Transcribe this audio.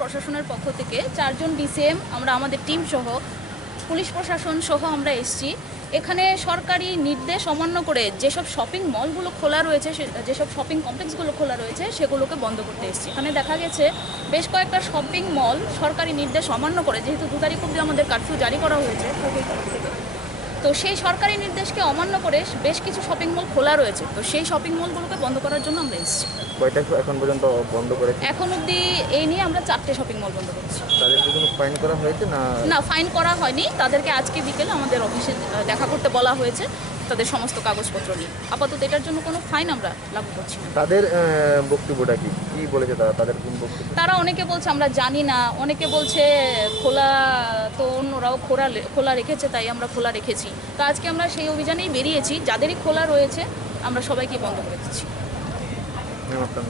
প্রশাসনের পক্ষ থেকে 4 জন ডিসিএম আমরা আমাদের টিম সহ পুলিশ প্রশাসন সহ আমরা এসেছি। এখানে সরকারি নির্দেশ অমান্য করে যেসব শপিং মলগুলো খোলা রয়েছে, যেসব শপিং কমপ্লেক্সগুলো খোলা রয়েছে সেগুলোকে বন্ধ করতে এসেছি। এখানে দেখা গেছে বেশ কয়েকটা শপিং মল সরকারি নির্দেশ অমান্য করে, যেহেতু 2 তারিখ অবধি আমাদের কারফিউ জারি করা হয়েছে সরকারি তরফ থেকে, তো সেই সরকারি নির্দেশকে অমান্য করে বেশ কিছু শপিং মল খোলা রয়েছে। তো সেই শপিং মলগুলোকে বন্ধ করার জন্য আমরা এসেছি। কয়টা এখন পর্যন্ত বন্ধ করে? এখন অবধি এই নিয়ে আমরা 4টে শপিং মল বন্ধ করেছি। তাদেরকে কোনো ফাইন করা হয়েছে না? না, ফাইন করা হয়নি। তাদেরকে আজকে বিকেলে আমাদের অফিসে দেখা করতে বলা হয়েছে তাদের সমস্ত কাগজপত্র নিয়ে। আপাতত এটার জন্য কোনো ফাইন আমরা লাগু করছি না। তাদের বক্তব্যটা কি বলেছে তাদের কোন বক্তব্য? তারা অনেকে বলছে আমরা জানি না, অনেকে বলছে খোলা তো অন্যরাও খোলা রেখেছে তাই আমরা খোলা রেখেছি। তো আজকে আমরা সেই অভিযানেই বেরিয়েছি, যাদেরই খোলা রয়েছে আমরা সবাইকে বন্ধ করে দিচ্ছি। আপনার